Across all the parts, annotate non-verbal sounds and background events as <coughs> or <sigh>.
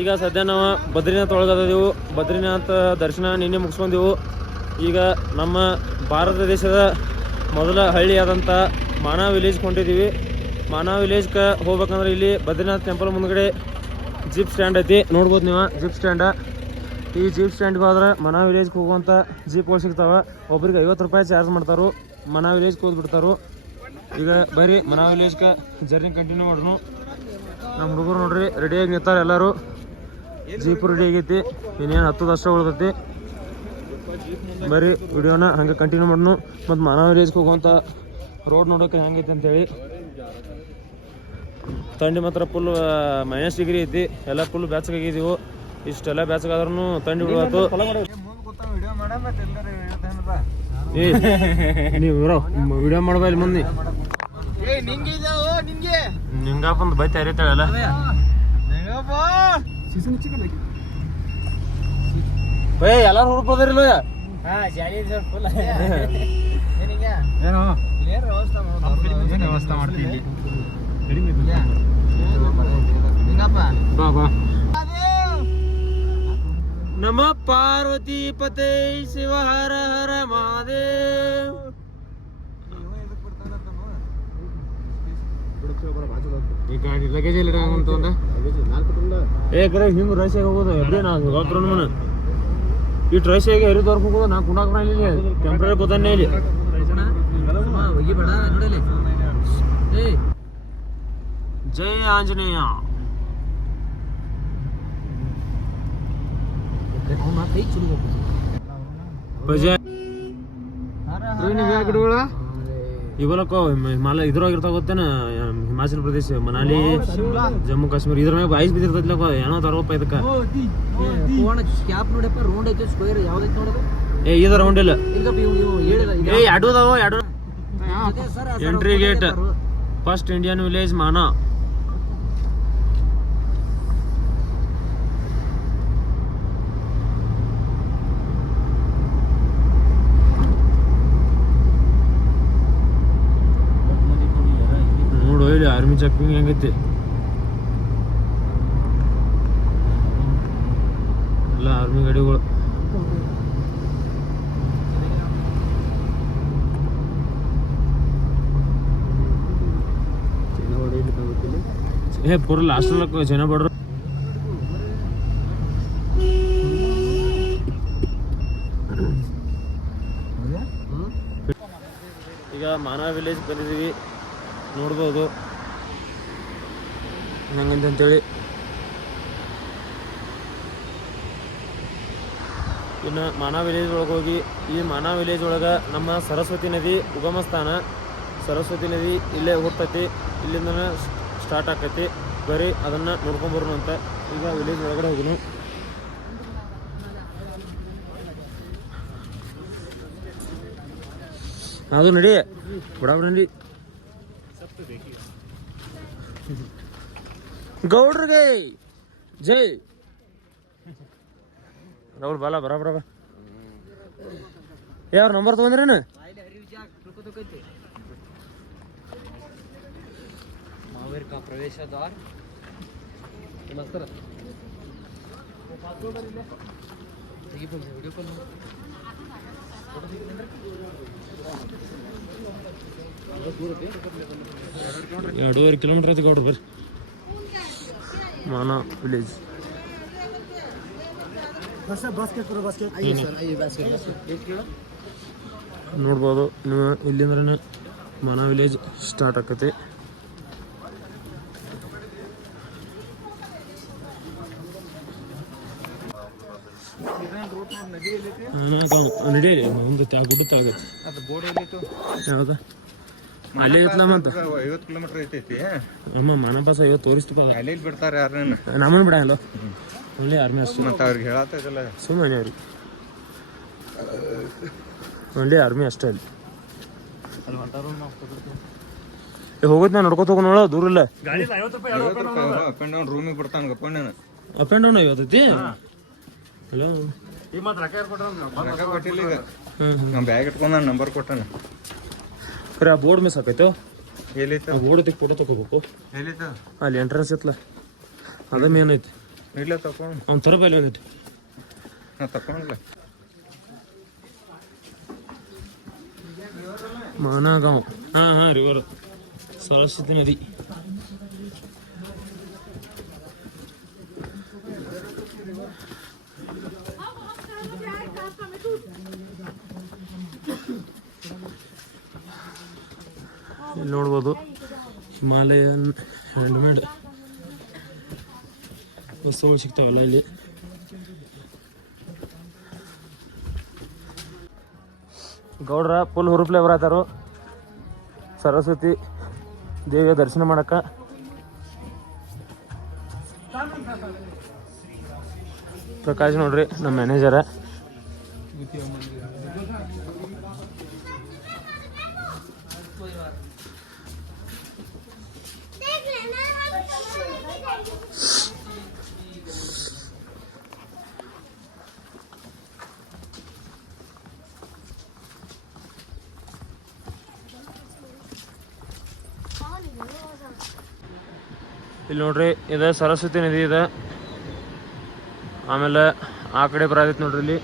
ಈಗ ಸದ್ಯ ನಾವು ಬದ್ರಿನಾಥ್ ಒಳಗದೇವು ಬದ್ರಿನಾಥ ದರ್ಶನ ನಿನ್ನೆ ಮುಗಿಸ್ಕೊಂಡೆವು ಈಗ ನಮ್ಮ ಭಾರತ ದೇಶದ ಮೊದಲ ಹಳ್ಳಿ ಆದಂಥ ಮಾನವ ವಿಲೇಜ್ ಕೊಂಡಿದ್ದೀವಿ ಮಾನವ ವಿಲೇಜ್ಗೆ ಹೋಗ್ಬೇಕಂದ್ರೆ ಇಲ್ಲಿ ಬದ್ರಿನಾಥ್ ಟೆಂಪಲ್ ಮುಂದ್ಗಡೆ ಜಿಪ್ ಸ್ಟ್ಯಾಂಡ್ ಐತಿ. ನೋಡ್ಬೋದು ನೀವು ಜಿಪ್ ಸ್ಟ್ಯಾಂಡ. ಈ ಜೀಪ್ ಸ್ಟ್ಯಾಂಡ್ಗೆ ಹೋದ್ರೆ ಮನಾ ವಿಲೇಜ್ಗೆ ಹೋಗುವಂಥ ಜೀಪ್ಗಳು ಸಿಗ್ತಾವೆ. ಒಬ್ರಿಗೆ ಐವತ್ತು ರೂಪಾಯಿ ಚಾರ್ಜ್ ಮಾಡ್ತಾರು. ಮನಾ ವಿಲೇಜ್ಗೆ ಹೋಗ್ಬಿಡ್ತಾರು. ಈಗ ಬರ್ರಿ ಮನಾ ವಿಲೇಜ್ಗೆ ಜರ್ನಿ ಕಂಟಿನ್ಯೂ ಮಾಡೋಣ ನಮ್ಮ ಹುಡುಗರು ನೋಡ್ರಿ ರೆಡಿಯಾಗಿ ನಿಂತಾರೆ ಎಲ್ಲರೂ. ಜೀಪ್ ರೆಡಿ ಆಗೈತಿ. ಇನ್ನೇನು ಹತ್ತು ಅಷ್ಟೇ ಉಳ್ದೈತಿ. ಬರೀ ವಿಡಿಯೋನ ಹಂಗೆ ಕಂಟಿನ್ಯೂ ಮಾಡ್ನು. ಮತ್ತು ಮಾನವ ರೇಜ್ಗೆ ಹೋಗುವಂಥ ರೋಡ್ ನೋಡೋಕೆ ಹೆಂಗೈತಿ ಅಂತೇಳಿ. ಥಂಡಿ ಮಾತ್ರ ಫುಲ್ ಮೈನಸ್ ಡಿಗ್ರಿ ಐತಿ. ಎಲ್ಲ ಫುಲ್ ಬ್ಯಾಚಗಾಗಿದ್ದೀವು ಇಷ್ಟೆಲ್ಲ ಬ್ಯಾಚಗಾದ್ರೂ ಥಂಡಿ ಬಿಡುವತ್ತು ವಿಡಿಯೋ ನೀವು ಇರೋ ವಿಡಿಯೋ ಮಾಡ್ಬಾ ಇಲ್ಲಿ ಮುಂದೆ ನಿಂಗಪ್ಪಂದು ಬೈತೆ ಹರಿತಾಳಲ್ಲ ಬೈ ಎಲ್ಲಾರು ಹುಡುಕೋದ್ರಿಲ್ಲ ವ್ಯವಸ್ಥೆ ಮಾಡ್ತೀನಿ ಬಾ ಬಾ. ನಮ ಪಾರ್ವತಿ ಪತೇ ಶಿವ ಹರ ಹರ ಮಹಾದೇವ್. ಈ ಗಾಡಿ ಲಗೇಜ್ ಎಲ್ಲ ಇಡಂತ ಒಂದ? ಏ ಕರೆ ಹಿಂಗ್ ಹೋಗೋದು ಎಬ್ರಿ ನಾ ಹೋಗ್ರ ಮನ ಹೋಗೋದು ನಾ ಕುಣಾಕ್ ಇಲ್ಲಿ ಟೆಂಪ್ರರಿ ಕೂತಾನೆ ಇಲ್ಲಿ. ಜೈ ಆಂಜನೇಯ. ಇವಲಕ್ಕ ಗಿಡಗಳ ಇವೆಲ್ಲಕ್ಕ ಹಿಮಾಲ ಇದ್ರಾಗಿರ್ತಾವ ಗೊತ್ತೇನ? ಹಿಮಾಚಲ ಪ್ರದೇಶ ಮನಾಲಿ ಜಮ್ಮು ಕಾಶ್ಮೀರ ಇದ್ರ ಮ್ಯಾಗ ಐಸ್ ಬಿದ್ದಿರ್ತೈತ್ಲಕ್ಕ ಏನೋ ತರೋಪ ಇದಕ್ಕ. ಕ್ಯಾಪ್ ನೋಡಪ್ಪ ರೌಂಡ್ ಐತೆ ಸ್ಕ್ವೇರ್ ಯಾವ್ದೈತೆ ನೋಡೋದು? ಏ ಇದ ರೌಂಡ್ ಇಲ್ಲ. ಏ ಎರಡು ಅದಾವ ಎರಡು. Entry gate first Indian village ಮಾನ ನೋಡು ಇಲ್ಲಿ ಆರ್ಮಿ ಚೆಕಿಂಗ್ ಹೆಂಗೈತಿ? ಎಲ್ಲ ಆರ್ಮಿ ಗಾಡಿಗಳು. ಏ ಪೂರ ಲಾಸ್ಟ್ ಜನ ಬಡ್ರು. ಈಗ ಮಾನವ ವಿಲೇಜ್ ಬಂದಿದ್ದೀವಿ. ನೋಡ್ಬೋದು. ಹೆಂಗಂತೇಳಿ ಇನ್ನು ಮಾನವ ವಿಲೇಜ್ ಒಳಗೆ ಹೋಗಿ, ಈ ಮಾನವ ವಿಲೇಜ್ ಒಳಗೆ ನಮ್ಮ ಸರಸ್ವತಿ ನದಿ ಉಗಮ ಸ್ಥಾನ ಸರಸ್ವತಿ ನದಿ ಇಲ್ಲೇ ಹುಟ್ಟತಿ ಇಲ್ಲಿಂದ ಸ್ಟಾರ್ಟ್ ಆಕತಿ. ಬರೀ ಅದನ್ನು ನೋಡ್ಕೊಂಬರೋಣ ಅಂತ ಈಗ ವಿಲೇಜ್ ಒಳಗಡೆ ಹೋಗಿನು. ಅದು ನಡಿ. ಬಡಾಬಡ ನಡಿ. ಗೌಡ್ರಿಗೆ ಜೈ ಗೌಡ್ ಬಾಲ ಬರ ಬರ ಬಾ ಯಾವ್ರ ನಂಬರ್ ತೊಗೊಂಡ್ರೇನು महावीर का प्रवेश द्वार नमस्कार व्हिडिओ कॉल ಎರಡೂವರೆ ಕಿಲೋಮೀಟರ್ ಐತಿ ಗೌಡ್ರು ಬರ್ರಿ ಮಾನಾ ವಿಲೇಜ್ ನೋಡ್ಬೋದು ನೀವು ಇಲ್ಲಿಂದ್ರೆ ಮಾನಾ ವಿಲೇಜ್ ಸ್ಟಾರ್ಟ್ ಆಕತಿ ಮುಂದೆ ಗುಡ್ಡ ಯಾವ್ದು? ಅಲ್ಲೇ ಇತ್ತಲ್ಲ ಮತ್ತೆ ಐವತ್ತು ಕಿಲೋಮೀಟರ್ ಐತೈತಿ. ಅಮ್ಮ ಮನ ಮಾನಪಾಸ ಐವತ್ತು ತೋರಿಸ್ತು ಅಲ್ಲಿ ಬಿಡ್ತಾರೆ ಯಾರನ್ನ? ನಮ್ಮನ್ನು ಬಿಡಂಗಿಲ್ಲ ಓನ್ಲಿ ಆರ್ಮಿ ಅಷ್ಟು. ಮತ್ತೆ ಅವ್ರಿಗೆ ಹೇಳತ್ತ ಇದಲ್ಲ ಸುಮ್ಮನೆ ಅವ್ರಿಗೆ. ಓನ್ಲಿ ಆರ್ಮಿ ಅಷ್ಟೇ ಅಲ್ಲಿ. ಏ ಹೋಗೋದು ನಾನು ನೋಡ್ಕೊತ ಹೋಗೋಣ ನೋಡ ದೂರ ಇಲ್ಲ. ಅಪ್ ಅಂಡ್ ಡೌನ್ ರೂಮಿಗೆ ಬಿಡ್ತಾನ ಡೌನ್ ಅಪ್ ಆ್ಯಂಡ್ ಡೌನ್ ಇವತ್ತೈತಿ ಹಲೋ. ರೊಕ್ಕ ಕೊಟ್ಟಿಲ್ಲ ಈಗ. ನಮ್ಮ ಬ್ಯಾಗ್ ಇಟ್ಕೊಂಡ್ ನಾನು ನಂಬರ್ ಕೊಟ್ಟಾನ. ಖರೆ ಆ ಬೋರ್ಡ್ ಮಿಸ್ ಆಕೈತೆ ಆ ಬೋರ್ಡ್ ಫೋಟೋ ತಗೋಬೇಕು. ಅಲ್ಲಿ ಎಂಟ್ರೆನ್ಸ್ ಇತ್ತಲ್ಲ ಅದ ಮೇನ್ ಐತಿ. ಇಲ್ಲೇ ತಕೊಂಡು ಅವ್ನು ತರಬೇಲಿ ಒಂದಿಟ್ಟು ನಾ ತಕೊಂಡ್ಲ ಮಾನಗಾಂವ್. ಹಾಂ ಹಾಂ ರಿವರ್ ಸರಸ್ವತಿ ನದಿ. ಇಲ್ಲಿ ನೋಡ್ಬೋದು. ಹಿಮಾಲಯನ್ ಹ್ಯಾಂಡ್ಮೇಡ್ ವಸ್ತುಗಳು ಸಿಗ್ತಾವಲ್ಲ ಇಲ್ಲಿ. ಗೌಡ್ರ ಫುಲ್ ಹುರುಪ್ಲೆ ಬರತ್ತಾರು ಸರಸ್ವತಿ ದೇವಿಯ ದರ್ಶನ ಮಾಡಕ್ಕ. ಪ್ರಕಾಶ್ ನೋಡ್ರಿ, ನಮ್ಮ ಮ್ಯಾನೇಜರ ಇಲ್ಲಿ ನೋಡ್ರಿ, ಇದು ಸರಸ್ವತಿ ನದಿ ಇದೆ. ಆಮೇಲೆ ಆ ಕಡೆ ಬರತೈತಿ ನೋಡ್ರಿ ಇಲ್ಲಿ.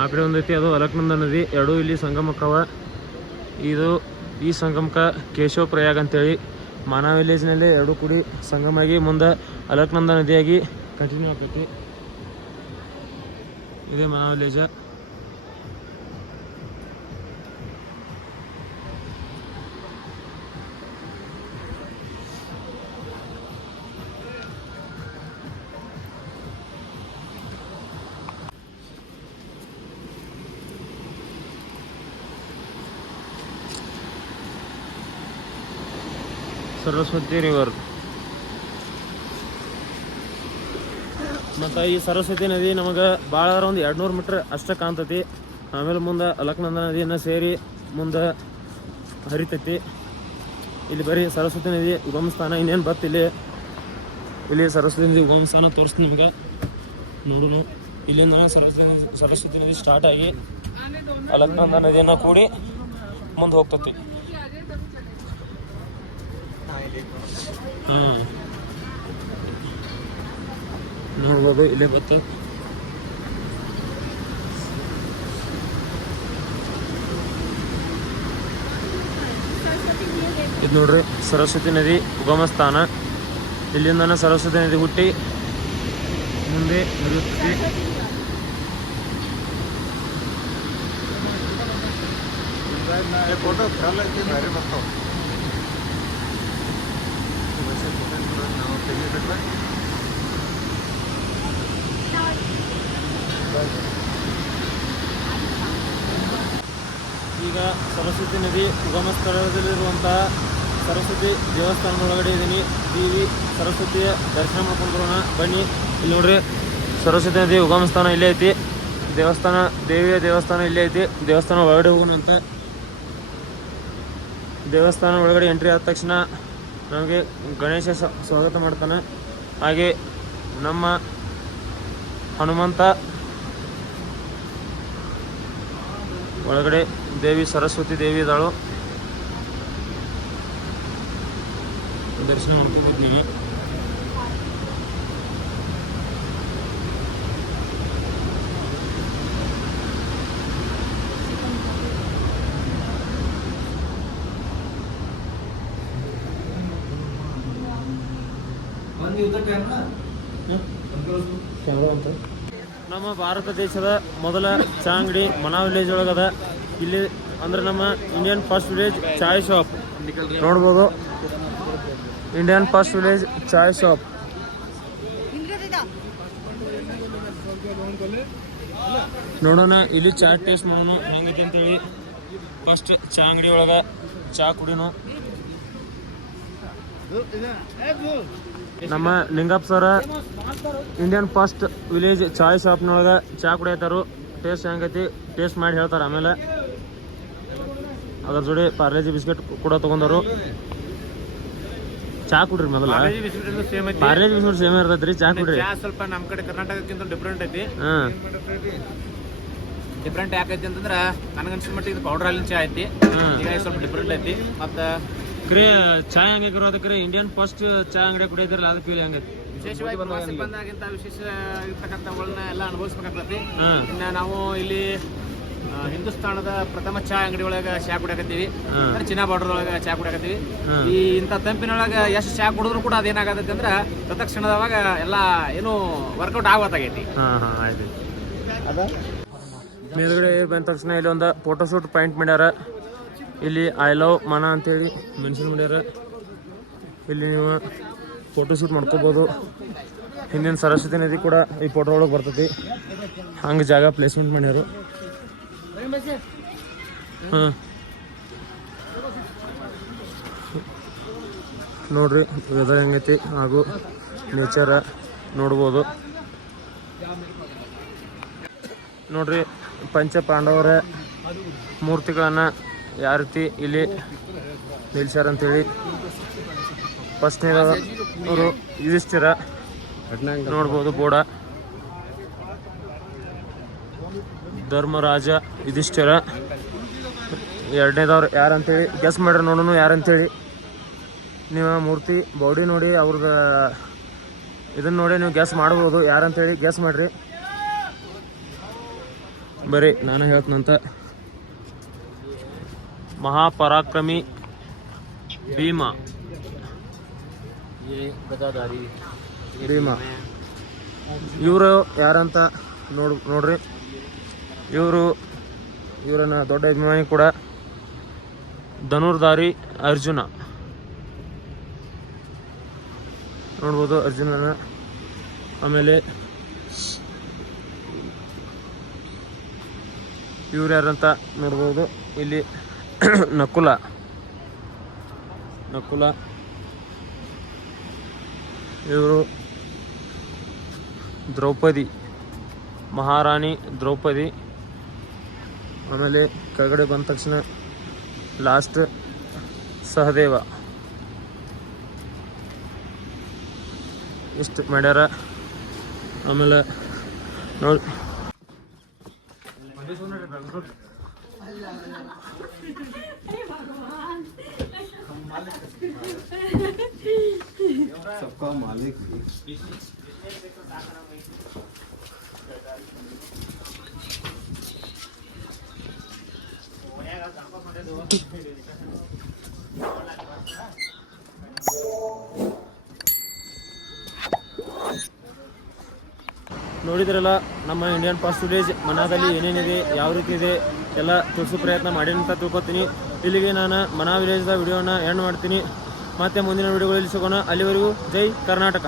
ಆ ಕಡೆ ಒಂದೈತಿ, ಅದು ಅಲಕ್ನಂದ ನದಿ. ಎರಡೂ ಇಲ್ಲಿ ಸಂಗಮಕ್ಕವ. ಇದು ಈ ಸಂಗಮಕ ಕೇಶವ ಪ್ರಯಾಗ ಅಂತೇಳಿ ಮಾನವ ವಿಲೇಜ್ನಲ್ಲಿ ಎರಡು ಕೂಡಿ ಸಂಗಮ ಆಗಿ ಮುಂದೆ ಅಲಕ್ನಂದ ನದಿಯಾಗಿ ಕಂಟಿನ್ಯೂ ಆಗ್ತೈತಿ. ಇದೇ ಮಾನವ ವಿಲೇಜ ಸರಸ್ವತಿ ರಿವರ್. ಮತ್ತು ಈ ಸರಸ್ವತಿ ನದಿ ನಮಗೆ ಭಾಳ ಒಂದು ಎರಡು ನೂರು ಮೀಟ್ರ್ ಅಷ್ಟೇ ಕಾಣ್ತತಿ. ಆಮೇಲೆ ಮುಂದೆ ಅಲಕ್ನಂದ ನದಿಯನ್ನು ಸೇರಿ ಮುಂದೆ ಹರಿತೈತಿ. ಇಲ್ಲಿ ಬರೀ ಸರಸ್ವತಿ ನದಿ ಉಗಮ ಸ್ಥಾನ, ಇನ್ನೇನು ಬರ್ತಿಲ್ಲಿ ಇಲ್ಲಿ. ಸರಸ್ವತಿ ನದಿ ಉಗಮ ಸ್ಥಾನ ತೋರಿಸ್ತೀನಿ ನಿಮ್ಗೆ. ನೋಡೋಣ ಇಲ್ಲಿಂದ ಸರಸ್ವತಿ ಸರಸ್ವತಿ ನದಿ ಸ್ಟಾರ್ಟ್ ಆಗಿ ಅಲಕ್ನಂದ ನದಿಯನ್ನು ಕೂಡಿ ಮುಂದೆ ಹೋಗ್ತೈತಿ. ಇಲ್ಲೇ ಇದು ನೋಡ್ರಿ, ಸರಸ್ವತಿ ನದಿ ಉಗಮ ಸ್ಥಾನ. ಇಲ್ಲಿಂದನೇ ಸರಸ್ವತಿ ನದಿ ಹುಟ್ಟಿ ಮುಂದೆ ಹರಿಯುತ್ತದೆ ಫೋಟೋ ಬರ್ತಾವ. ಈಗ ಸರಸ್ವತಿ ನದಿ ಉಗಮ ಸ್ಥಳದಲ್ಲಿರುವಂತಹ ಸರಸ್ವತಿ ದೇವಸ್ಥಾನದ ಒಳಗಡೆ ಇದ್ದೀನಿ ದೇವಿ ಸರಸ್ವತಿಯ ದರ್ಶನ ಮಾಡ್ಕೊಂಡು ಬರೋಣ ಬನ್ನಿ. ಇಲ್ಲಿ ನೋಡ್ರಿ, ಸರಸ್ವತಿ ನದಿ ಉಗಮ ಸ್ಥಾನ ಇಲ್ಲೇ ಐತಿ. ದೇವಸ್ಥಾನ, ದೇವಿಯ ದೇವಸ್ಥಾನ ಇಲ್ಲೇ ಐತಿ. ದೇವಸ್ಥಾನ ಒಳಗಡೆ ಹೋಗೋಣ ಅಂತ ದೇವಸ್ಥಾನ ಒಳಗಡೆ ಎಂಟ್ರಿ ಆದ ತಕ್ಷಣ ನಮಗೆ ಗಣೇಶ ಸ್ವಾಗತ ಮಾಡ್ತಾನೆ. ಹಾಗೆ ನಮ್ಮ ಹನುಮಂತ ಒಳಗಡೆ ದೇವಿ ಸರಸ್ವತಿ ದೇವಿ ಇದ್ದಾಳು. ದರ್ಶನ ಮಾಡ್ಕೋಬೋದು ನಮ್ಮ ಭಾರತ ದೇಶದ ಮೊದಲ ಚಾ ಅಂಗಡಿ ಮನಾ ವಿಲೇಜ್ ಒಳಗದ. ಇಲ್ಲಿ ಅಂದ್ರೆ ನಮ್ಮ Indian first village chai shop ನೋಡ್ಬೋದು. Indian first village chai shop ನೋಡೋಣ, ಇಲ್ಲಿ ಚಾ ಟೇಸ್ಟ್ ಮಾಡೋಣ. ಹೆಂಗೈತಿ ಅಂತೇಳಿ. ಫಸ್ಟ್ ಚಾ ಅಂಗಡಿ ಒಳಗ ಚಾ ಕುಡಿನೋ ನಮ್ಮ Lingappa sir Indian first village chai ಶಾಪ್ನೊಳಗೆ ಚಾ ಕುಡಿಯತ್ತಾರು ಟೇಸ್ಟ್ ಹೆಂಗೈತಿ ಟೇಸ್ಟ್ ಮಾಡಿ ಹೇಳ್ತಾರೆ ಆಮೇಲೆ. ಅದ್ರ ಜೋಡಿ ಪಾರ್ಲೇಜಿ ಬಿಸ್ಕೆಟ್ ಕೂಡ ತಗೊಂಡರು. ಚಾ ಕುಡ್ರಿ ಮೊದಲ. ಪಾರ್ಲೇಜಿ ಬಿಸ್ಕೆಟ್ ಸೇಮ್ ಇರ್ತೈತ್ರಿ ಚಾ ಕುಡ್ರಿ. ಸ್ವಲ್ಪ ನಮ್ಮ ಕಡೆ ಕರ್ನಾಟಕಕ್ಕಿಂತ ಡಿಫ್ರೆಂಟ್ ಐತಿ. ಹಾಂ. ಡಿಫ್ರೆಂಟ್ ಯಾಕೈತಿ ಅಂತಂದ್ರ ನನಗನ್ಸಿದ ಮಟ್ಟಿಗೆ ಪೌಡರ್ ಹಾಲಿನ ಚಾ ಐತಿ. ಹಾಂ. ಸ್ವಲ್ಪ ಡಿಫ್ರೆಂಟ್ ಐತಿ. ಮತ್ತ ಕ್ರೇ ಚಾಯ್ ಹೆಂಗೆ ಅದಕ್ಕೆ ಇಂಡಿಯನ್ ಫಸ್ಟ್ ಚಾಯ್ ಅಂಗಡಿ ಕುಡಿಯೋದ್ರಲ್ಲ ಅದಕ್ಕೆ ಹೆಂಗೈತಿ ವಿಶೇಷವಾಗಿ ಪ್ರವಾಸಿ ಬಂದಾಗಿಂತ ವಿಶೇಷ ಇರ್ತಕ್ಕಂಥವುಗಳನ್ನ ಎಲ್ಲ ಅನುಭವಿಸ್ಬೇಕಾಗ್ತತಿ ಇನ್ನು ನಾವು ಇಲ್ಲಿ ಹಿಂದೂಸ್ತಾನದ ಪ್ರಥಮ ಚಹಾ ಅಂಗಡಿ ಒಳಗ ಚಾ ಕುಡಿಯಾಕತ್ತೀವಿ ಚೀನಾ ಬಾರ್ಡರ್ ಒಳಗ ಚಹಾ ಕುಡಿಯಾಕತ್ತೀವಿ ಈ ಇಂಥ ತಂಪಿನೊಳಗ ಎಷ್ಟು ಚಾ ಕುಡಿದ್ರು ಕೂಡ ಅದೇನಾಗತ್ತೆ ಅಂದ್ರೆ ತತ್ಕ್ಷಣದವಾಗ ಎಲ್ಲ ಏನು ವರ್ಕೌಟ್ ಆಗತ್ತಾಗೈತಿ ಮೇಲ್ಗಡೆ ಬಂದ ತಕ್ಷಣ ಇಲ್ಲಿ ಒಂದು ಫೋಟೋಶೂಟ್ ಪಾಯಿಂಟ್ ಮಾಡ್ಯಾರ. ಇಲ್ಲಿ ಐ ಲವ್ ಮನ ಅಂತೇಳಿ. ಮೆನ್ಷನ್ ಮಾಡ್ಯಾರ. ಇಲ್ಲಿ ನೀವು ಫೋಟೋ ಶೂಟ್ ಮಾಡ್ಕೋಬೋದು. ಹಿಂದಿನ ಸರಸ್ವತಿ ನದಿ ಕೂಡ ಈ ಫೋಟೋ ಒಳಗೆ ಬರ್ತೈತಿ. ಹಂಗೆ ಜಾಗ ಪ್ಲೇಸ್ಮೆಂಟ್ ಮಾಡ್ಯಾರ. ಹಾಂ. ನೋಡ್ರಿ ವೆದರ್ ಹೆಂಗೈತಿ ಹಾಗೂ ನೇಚರ ನೋಡ್ಬೋದು. ನೋಡ್ರಿ ಪಂಚ ಪಾಂಡವರ ಮೂರ್ತಿಗಳನ್ನು ಯಾವ ರೀತಿ ಇಲ್ಲಿ ನಿಲ್ಸ್ಯಾರ ಅಂತೇಳಿ. ಫಸ್ಟ್ನೇದವರು ಇದಿಸ್ತೀರ ನೋಡ್ಬೋದು ಬೋಡ. ಧರ್ಮರಾಜ ಇದಿಷ್ಟರ ಎರಡನೇದವ್ರು ಯಾರಂತೇಳಿ ಗೆಸ್ ಮಾಡ್ರಿ ನೋಡೋನು ಯಾರಂತೇಳಿ ನೀವು ಮೂರ್ತಿ, ಬಾಡಿ ನೋಡಿ ಅವ್ರದ್ದು ಇದನ್ನ ನೋಡಿ ನೀವು ಗೆಸ್ ಮಾಡ್ಬೋದು. ಯಾರಂತೇಳಿ ಗೆಸ್ ಮಾಡ್ರಿ. ಬರೀ ನಾನು ಹೇಳ್ತನಂತ. ಮಹಾಪರಾಕ್ರಮಿ ಭೀಮ. ಭೀಮ. ಇವರು ಯಾರಂತ ನೋಡ್ ನೋಡ್ರಿ. ಇವರು ಇವರನ್ನ ದೊಡ್ಡ ಅಭಿಮಾನಿ ಕೂಡ ಧನುರ್ಧಾರಿ ಅರ್ಜುನ. ನೋಡ್ಬೋದು ಅರ್ಜುನನ. ಆಮೇಲೆ ಇವ್ರು ಯಾರಂತ ನೋಡ್ಬೋದು. ಇಲ್ಲಿ <coughs> ನಕುಲ. ನಕುಲ. ಇವರು ದ್ರೌಪದಿ. ಮಹಾರಾಣಿ ದ್ರೌಪದಿ. ಆಮೇಲೆ ಕೆಳಗಡೆ ಬಂದ ತಕ್ಷಣ ಲಾಸ್ಟ್ ಸಹದೇವ. ಇಷ್ಟು ಮಾಡ್ಯಾರ. ಆಮೇಲೆ ನೋಡಿ ನೋಡಿದ್ರಲ್ಲ, ನಮ್ಮ ಇಂಡಿಯನ್ ಪಾಸ್ಟ್ ವಿಲೇಜ್ ಮನಾದಲ್ಲಿ ಏನೇನಿದೆ, ಯಾವ ರೀತಿ ಇದೆ, ಎಲ್ಲ ತಿಳಿಸೋ ಪ್ರಯತ್ನ ಮಾಡೀನಿ ಅಂತ ತಿಳ್ಕೊತೀನಿ. ಇಲ್ಲಿಗೆ ನಾನು ಮನಾ ವಿಲೇಜ್ದ ವಿಡಿಯೋನ ಎಂಡ್ ಮಾಡ್ತೀನಿ. ಮತ್ತೆ ಮುಂದಿನ ವಿಡಿಯೋಗಳಲ್ಲಿ ಸಿಗೋಣ ಅಲ್ಲಿವರೆಗೂ ಜೈ ಕರ್ನಾಟಕ.